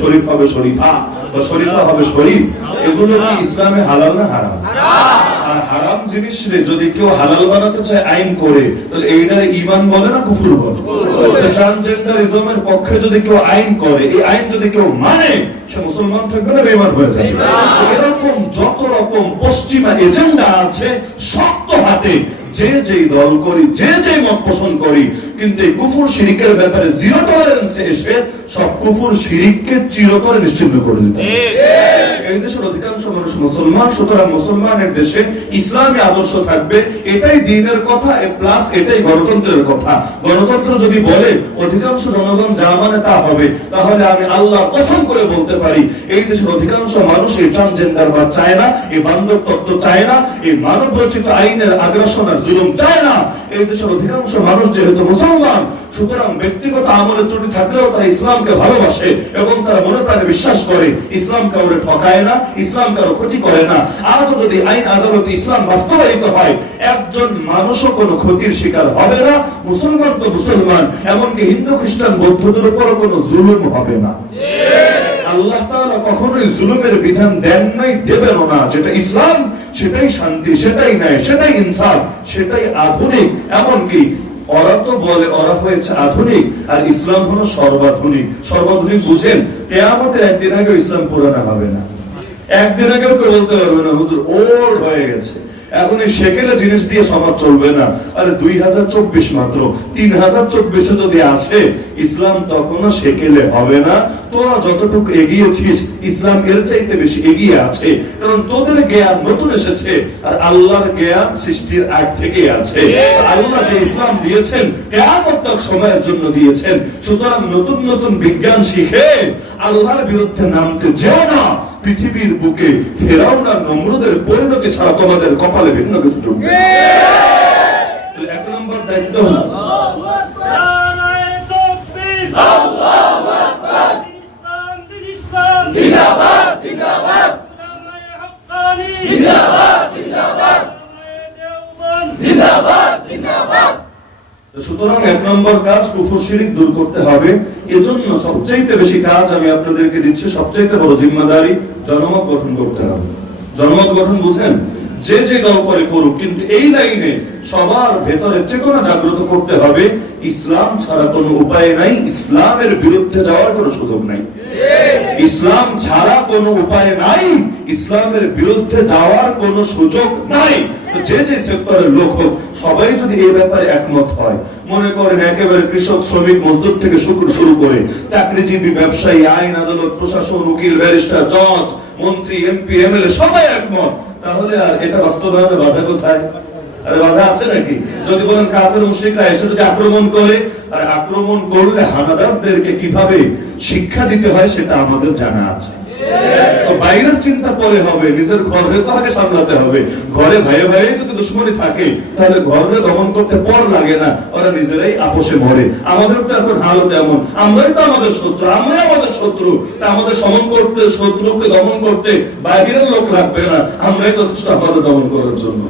শরীফ হবে শরীফা বা শরীফা হবে শরীফ, এগুলো কি ইসলামে হালাল না হারাম? আর হারাম জিনিস যদি কেউ হালাল বানাতে চায় আইন করে, তাহলে এইটার ঈমান বলে না কুফর বলে? ট্রান্সজেন্ডারিজমের পক্ষে যদি কেউ আইন করে, এই আইন যদি কেউ মানে, সে মুসলমান থাকবে না বেঈমান হয়ে যাবে? এরকম যত রকম পশ্চিমা এজেন্ডা আছে শক্ত হাতে যে যেই দল করি, যে যে মত পোষণ করি, কিন্তু এই কুফর শিরিকের ব্যাপারে জিরো টলারেন্সে এসে সব কুফর শিরিককে চিরতরে নিশ্চিহ্ন করে দিতে হবে। এই দেশের অধিকাংশ মানুষ মুসলমান, সুতরাং মুসলমানের দেশে ইসলামী আদর্শ থাকবে, এটাই দ্বীনের কথা, প্লাস এটাই গণতন্ত্রের কথা। গণতন্ত্র যদি বলে অধিকাংশ জনগণ যা মানে তা হবে, তাহলে আমি আল্লাহ কসম করে বলতে পারি এই দেশের অধিকাংশ মানুষ এই ট্রান্সজেন্ডারবাদ চায় না, এই বান্ধব তত্ত্ব চায় না, এই মানব রচিত আইনের আগ্রাসন আর জুলুম চায় না। এই দেশের অধিকাংশ মানুষ যেহেতু মুসলমান, সুতরাং ব্যক্তিগত আমলের ত্রুটি থাকলেও তারা ইসলামকে ভালোবাসে এবং তারা মনে প্রাণে বিশ্বাস করে ইসলাম কাউরে ঠকায় না, ইসলাম কারো ক্ষতি করে না। আজও যদি আইন আদালতে ইসলাম বাস্তবায়িত হয়, একজন মানুষও কোনো ক্ষতির শিকার হবে না। মুসলমান তো মুসলমান, এমনকি হিন্দু খ্রিস্টান বৌদ্ধদের উপরও কোনো জুলুম হবে না। আল্লাহ তাআলা কখনোই জুলুমের বিধান দেন নাই, দেবেনও না। যেটা ইসলাম সেটাই শান্তি, সেটাই ন্যায়, সেটাই ইনসাফ, সেটাই আধুনিক। এমনকি ওরা তো বলে ওরা হয়েছে আধুনিক, আর ইসলাম হলো সর্বাধুনিক। সর্বাধুনিক বুঝেন, কিয়ামতের একদিন আগে ইসলাম পুরানো হবে না। একদিন আগেও কেউ বলতে পারবে না হুজুর ওল্ড হয়ে গেছে, এখন এই সেকেলে জিনিস দিয়ে সমাজ চলবে না। আরে 2024 মাত্র, 3024 যদি আসে ইসলাম তখনও সেকেলে হবে না। তোরা যতটুকু এগিয়েছিস ইসলাম এর চাইতে বেশি এগিয়ে আছে, কারণ তোদের জ্ঞান নতুন এসেছে আর আল্লাহর জ্ঞান সৃষ্টির আগ থেকে আছে। আল্লাহ যে ইসলাম দিয়েছেন কিয়ামত তক সময়ের জন্য দিয়েছেন। সুতরাং নতুন নতুন বিজ্ঞান শিখে আল্লাহর বিরুদ্ধে নামতে যেও না। পৃথিবীর বুকে ফেরাউন আর নমরুদের পরিণতি ছাড়া তোমাদের কপালে ভিন্ন কিছু জমবে। এক নম্বর দায়িত্ব হলো সুতরাং এক নম্বর কাজ কুফর শিরিক দূর করতে হবে। এজন্য সবচাইতে বেশি কাজ আমি আপনাদেরকে দিচ্ছি, সবচাইতে বড় জিম্মাদারি জনমত গঠন করতে হবে। জনমত গঠন বুঝেন, যে যে দল করে করুক, কিন্তু এই লাইনে সবার ভেতরে চেতনা জাগ্রত করতে হবে ইসলাম ছাড়া কোনো উপায় নাই, ইসলামের বিরুদ্ধে যাওয়ার কোনো সুযোগ নাই। ইসলাম ছাড়া কোনো উপায় নাই, ইসলামের বিরুদ্ধে যাওয়ার কোনো সুযোগ নাই। যে যে সেক্টরের লোক হোক, সবাই যদি এই ব্যাপারে একমত হয়, মনে করেন একেবারে কৃষক, শ্রমিক, মজদুর থেকে শুরু করে চাকরিজীবী, ব্যবসায়ী, আইন আদালত, প্রশাসন, উকিল, ব্যারিস্টার, জজ, মন্ত্রী, এমপি, এমএলএ সবাই একমত, তাহলে আর এটা বাস্তবায়নে বাধা কোথায়? আরে বাধা আছে নাকি? যদি বলেন কাফের মুশরিকরা এসে যদি আক্রমণ করে, আর আক্রমণ করলে হানাদারদেরকে কিভাবে শিক্ষা দিতে হয় সেটা আমাদের জানা আছে। তো বাইরের চিন্তা পরে হবে, নিজের ঘরে তো আগে সামলাতে হবে। ঘরে ভাইয়ে ভাইয়ে যদি দুশ্মনী থাকে, তাহলে ঘরে দমন করতে পর লাগে না, ওরা নিজেরাই আপোষে মরে। আমাদের তো এখন হালত এমন, আমরাই তো আমাদের শত্রু, আমরাই আমাদের শত্রু। তা আমাদের সমন করতে, শত্রুকে দমন করতে বাইরের লোক লাগবে না, আমরাই যথেষ্ট আমাদের দমন করার জন্য।